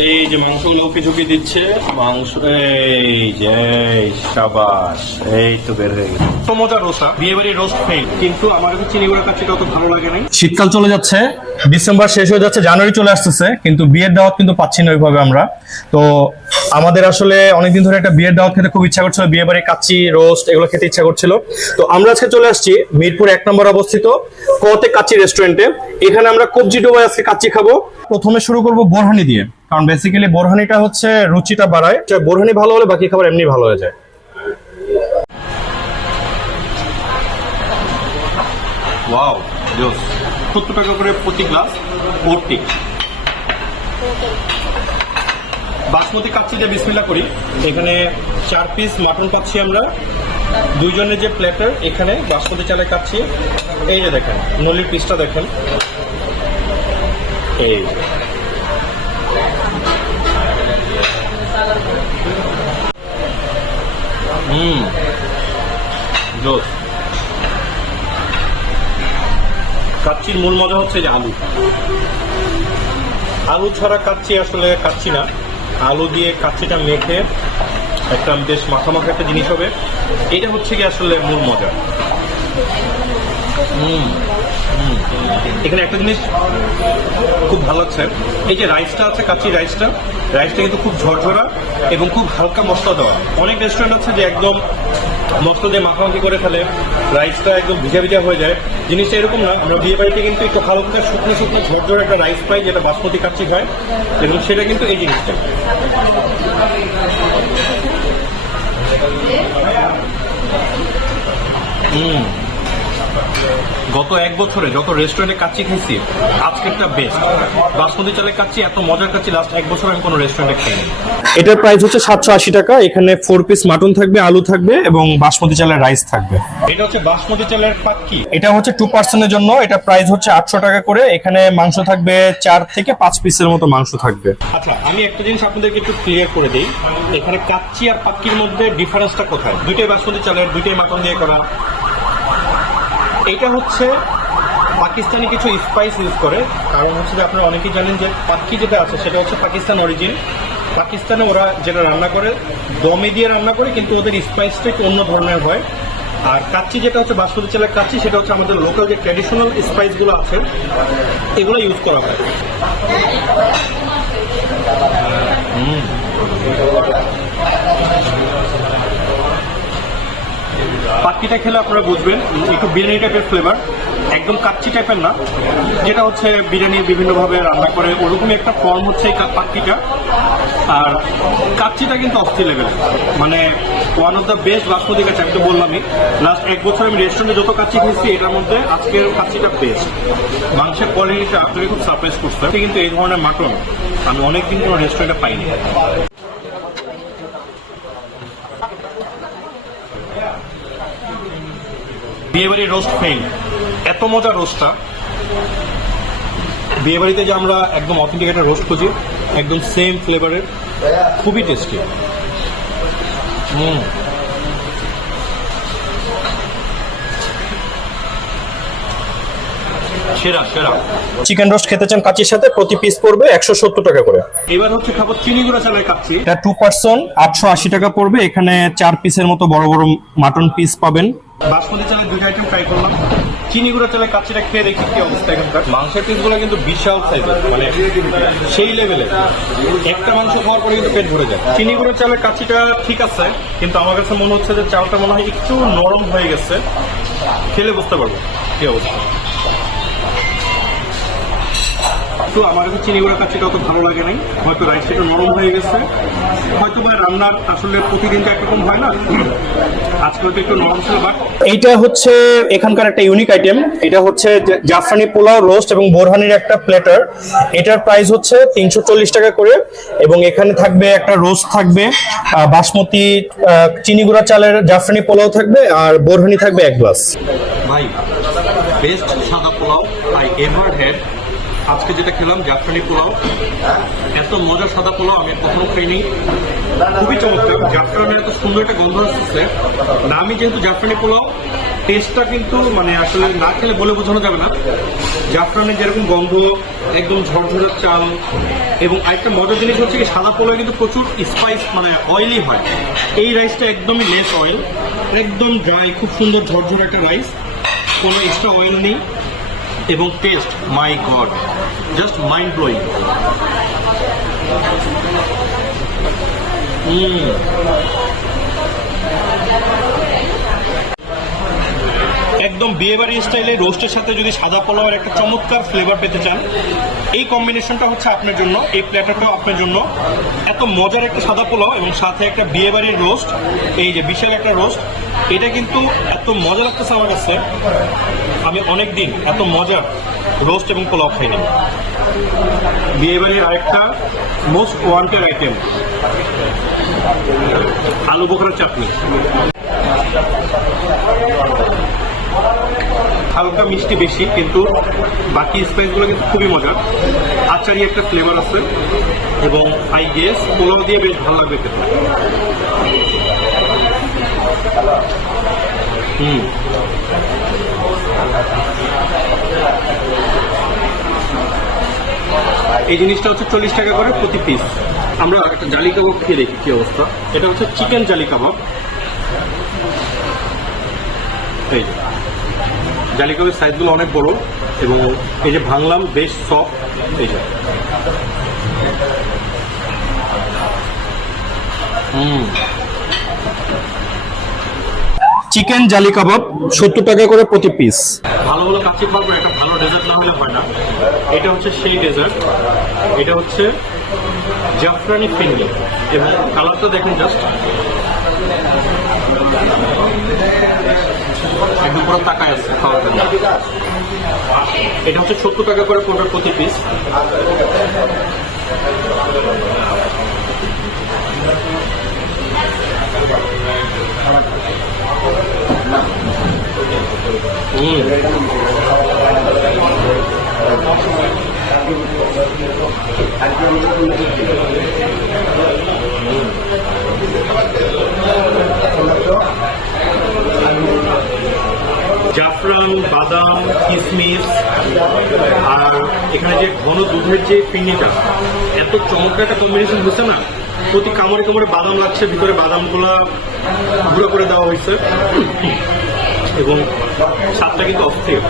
এই যে মাংসগুলো ঝুঁকি দিচ্ছে মাংস, এই যে শাবাশ, এই তো বের হয়ে গেছে। তো মজা রোস্ট, বিয়ে বাড়ির রোস্ট ফেল, কিন্তু আমার কাছে চিনি গুঁড়া কাচ্চিটা অত ভালো লাগে নাই। শীতকাল চলে যাচ্ছে, ডিসেম্বর শেষ হয়ে যাচ্ছে, জানুয়ারি চলে আসতেছে, কিন্তু বিয়ের দাওয়াত কিন্তু পাচ্ছি না ওইভাবে আমরা। তো আমাদের আসলে অনেকদিন ধরে একটা বিয়ের দাওয়াত খেতে খুব ইচ্ছা করছিল, বিয়ে বাড়ির কাচ্চি রোস্ট এগুলো খেতে ইচ্ছা করছিল। তো আমরা আজকে চলে আসছি মিরপুর 1 নম্বর অবস্থিত কোতে কাচ্চি রেস্টুরেন্টে। এখানে আমরা কবজি ডোবায় আজকে কাচ্চি খাবো। প্রথমে শুরু করব বোরহানি দিয়ে, কারণ বেসিক্যালি বোরহানিটা হচ্ছে রুচিটা বাড়ায়। বোরহানি ভালো হলে বাকি খাবার এমনি ভালো হয়ে যায়। ওয়াও, জোস। 70 টাকা করে প্রতি গ্লাস ভর্তি। বাসমতি কাচ্চি দিয়ে বিসমিল্লাহ করি। এখানে 4 পিস মাটন পাচ্ছি আমরা, 2 জনের যে প্লেটার। এখানে বাসমতি চালে কাচ্চি, এই যে দেখেন নলির পিসটা দেখেন, এই জোস। কাচ্চির মূল মজা হচ্ছে যে আলু ছাড়া কাচ্চি আসলে কাচ্চি না। আলু দিয়ে কাচ্চিটা মেখে একটা বেশ মাখা মাখা একটা জিনিস হবে, এটা হচ্ছে কি আসলে মূল মজা। এখানে একটা জিনিস খুব ভালো লাগছে, এই যে রাইসটা আছে, কাচ্চির রাইসটা কিন্তু খুব ঝরঝরা এবং খুব হালকা মশলা দেওয়া। অনেক রেস্টুরেন্ট আছে যে একদম মশলা দিয়ে মাখামাখি করে ফেলে, রাইসটা একদম ভিজা ভিজা হয়ে যায়। জিনিসটা এরকম না, আমরা বিয়ে বাড়িতে কিন্তু একটু হালকা শুকনো শুকনো ঝরঝরে একটা রাইস পাই, যেটা বাসমতি কাচ্চি খায়, এবং সেটা কিন্তু এই জিনিসটা। গত 1 বছরে যত রেস্টুরেন্টে কাচ্চি খেয়েছি, আজকেরটা বেস্ট। বাসমতি চালের কাচ্চি এত মজার কাচ্চি লাস্ট 1 বছর আমি কোনো রেস্টুরেন্টে খাইনি। এটার প্রাইস হচ্ছে 780 টাকা। এখানে 4 পিস মাটন থাকবে, আলু থাকবে এবং বাসমতি চালের রাইস থাকবে। এটা হচ্ছে বাসমতি চালের পাক্কি। এটা হচ্ছে 2 পার্সনের জন্য, এটা প্রাইস হচ্ছে 800 টাকা করে। এখানে মাংস থাকবে 4 থেকে 5 পিসের মতো মাংস থাকবে। আচ্ছা, আমি একটা জিনিস আপনাদেরকে একটু ক্লিয়ার করে দিই, এখানে কাচ্চি আর পাক্কির মধ্যে ডিফারেন্সটা কোথায়? দুইটাই বাসমতি চালের, দুইটাই মাটন দিয়ে করা। এটা হচ্ছে পাকিস্তানি কিছু স্পাইস ইউজ করে, কারণ হচ্ছে যে আপনারা অনেকেই জানেন যে পাক্কি যেটা আছে সেটা হচ্ছে পাকিস্তান অরিজিন। পাকিস্তানে ওরা যেটা রান্না করে দমে দিয়ে রান্না করে, কিন্তু ওদের স্পাইসটা একটু অন্য ধরনের হয়। আর কাচ্চি যেটা হচ্ছে বাসমতি চালের কাচ্চি, সেটা হচ্ছে আমাদের লোকাল যে ট্র্যাডিশনাল স্পাইসগুলো আছে এগুলো ইউজ করা হয়। পাক্কিটা খেলে আপনারা বুঝবেন একটু বিরিয়ানি টাইপের ফ্লেভার, একদম কাচ্চি টাইপের না, যেটা হচ্ছে বিরিয়ানি বিভিন্নভাবে রান্না করে ওরকমই একটা ফর্ম হচ্ছে এই পাক্কিটা। আর কাচ্চিটা কিন্তু অস্থির লেভেলের, মানে one of the best basmati kacchi. আমি তো বললামই, লাস্ট 1 বছর আমি রেস্টুরেন্টে যত কাচ্চি খেয়েছি এটার মধ্যে আজকের কাচ্চিটা বেস্ট। মাংসের কোয়ালিটিটা আপনাকে খুব সারপ্রাইজ করছে, কিন্তু এই ধরনের মাটন আমি অনেকদিন কোনো রেস্টুরেন্টে পাইনি। বিয়ে বাড়ির রোস্ট ফেল, এত মজার রোস্টটা। বিয়ে বাড়িতে যে আমরা একদম অথেন্টিক একটা রোস্ট খুঁজি, একদম সেম ফ্লেভারের, খুবই টেস্টি। সেরা সেরা। চিকেন রোস্ট খেতে চান কাচ্চির সাথে, প্রতি পিস পড়বে 170 টাকা করে। এবার হচ্ছে খাবার চিনি গুঁড়া চালের কাচ্চি। এটা 2 পার্সন 880 টাকা পড়বে। এখানে 4 পিসের মতো বড় বড় মাটন পিস পাবেন। বাসমতি চালের 2টা আইটেম ট্রাই করলাম। চিনি গুঁড়া চালের কাচ্চিটা খেয়ে দেখি কি অবস্থা এখানকার। মাংসের পিসগুলো কিন্তু বিশাল সাইজের, মানে সেই লেভেলের। একটা মাংস খাওয়ার পরে কিন্তু পেট ভরে যায়। চিনি গুঁড়া চালের কাচ্চিটা ঠিক আছে, কিন্তু আমার কাছে মনে হচ্ছে যে চালটা মনে হয় একটু নরম হয়ে গেছে। খেলে বুঝতে পারবো কি অবস্থা। তো আমার কাছে চিনি গুঁড়া কাচ্চিটা অত ভালো লাগে নাই, হয়তো রাইসটা একটু নরম হয়ে গেছে, হয়তো বা রান্নার আসলে প্রতিদিন তো একরকম হয় না, আজকে হয়তো একটু নরম ছিল। বাট এইটা হচ্ছে এখানকার একটা ইউনিক আইটেম। এটা হচ্ছে জাফরানি পোলাও রোস্ট এবং বোরহানির একটা প্লেটার। এটার প্রাইস হচ্ছে 340 টাকা করে, এবং এখানে থাকবে একটা রোস্ট থাকবে, বাসমতি চিনি গুঁড়া চালের জাফরানি পোলাও থাকবে, আর বোরহানি থাকবে 1 গ্লাস। ভাই, বেস্ট সাদা পোলাও আই এভার হ্যাড। আজকে যেটা খেলাম জাফরানি পোলাও, এত মজার সাদা পোলাও আমি কখনো খাইনি। খুবই চমৎকার, জাফরানের এত সুন্দর একটা গন্ধ আসছে। নামই যেহেতু জাফরানি পোলাও, টেস্টটা কিন্তু মানে আসলে না খেলে বলে বোঝানো যাবে না। জাফরানের যেরকম গন্ধ একদম ঝরঝরে চাল। এবং আরেকটা মজার জিনিস হচ্ছে কি, সাদা পোলাও কিন্তু প্রচুর স্পাইস মানে অয়েলি হয়। এই রাইসটা একদমই লেস অয়েল, একদম ড্রাই, খুব সুন্দর ঝরঝরে একটা রাইস, কোনো এক্সট্রা অয়েল নেই। এবং টেস্ট, মাই গড, জাস্ট মাইন্ড ব্লোয়িং। একদম বিয়েবাড়ি স্টাইলে রোস্টের সাথে যদি সাদা পোলাওয়ের একটা চমৎকার ফ্লেভার পেতে চান, এই কম্বিনেশনটা হচ্ছে আপনার জন্য, এই প্ল্যাটারটাও আপনার জন্য। এত মজার একটা সাদা পোলাও এবং সাথে একটা বিয়েবাড়ির রোস্ট, এই যে বিশাল একটা রোস্ট, এটা কিন্তু এত মজা লাগতেছে আমার কাছে। আমি অনেকদিন এত মজার রোস্ট এবং পোলাও খাইনি। বিয়েবাড়ির আরেকটা মোস্ট ওয়ান্টেড আইটেম, আলু বোখরার চাটনি। হালকা মিষ্টি বেশি, কিন্তু বাকি স্পাইসগুলো কিন্তু খুবই মজার। আচারি একটা ফ্লেভার আছে এবং আই গেস পোলাও দিয়ে বেশ ভালো লাগবে খেতে। এই জিনিসটা হচ্ছে 40 টাকা করে প্রতি পিস। আমরা একটা জালি কাবাব খেয়ে দেখি কি অবস্থা। এটা হচ্ছে চিকেন জালি কাবাব। এই জালি কাবাবের সাইজগুলো অনেক বড় এবং এই যে ভাঙলাম বেশ সফট। এই যে চিকেন জালি কাবাব 70 টাকা করে প্রতি পিস। ভালো ভালো কাচ্চি পারবেন, একটা ভালো ডেজার্ট না হলে হয় না। এটা হচ্ছে সেই ডেজার্ট, এটা হচ্ছে জাফরানি ফিন্ডি এবং কালারটা দেখেন জাস্ট, একদম পুরো তাকায় আছে খাওয়ার জন্য। এটা হচ্ছে 70 টাকা করে পড়বে প্রতি পিস। জাফরান, বাদাম, কিশমিশ আর এখানে যে ঘন দুধের যে পিন্ডিটা, এত চমৎকার একটা কম্বিনেশন হচ্ছে না। প্রতি কামড়ে কামড়ে বাদাম লাগছে, ভিতরে বাদামগুলা গুঁড়ো করে দেওয়া হয়েছে এবং স্বাদটা কিন্তু অস্থির।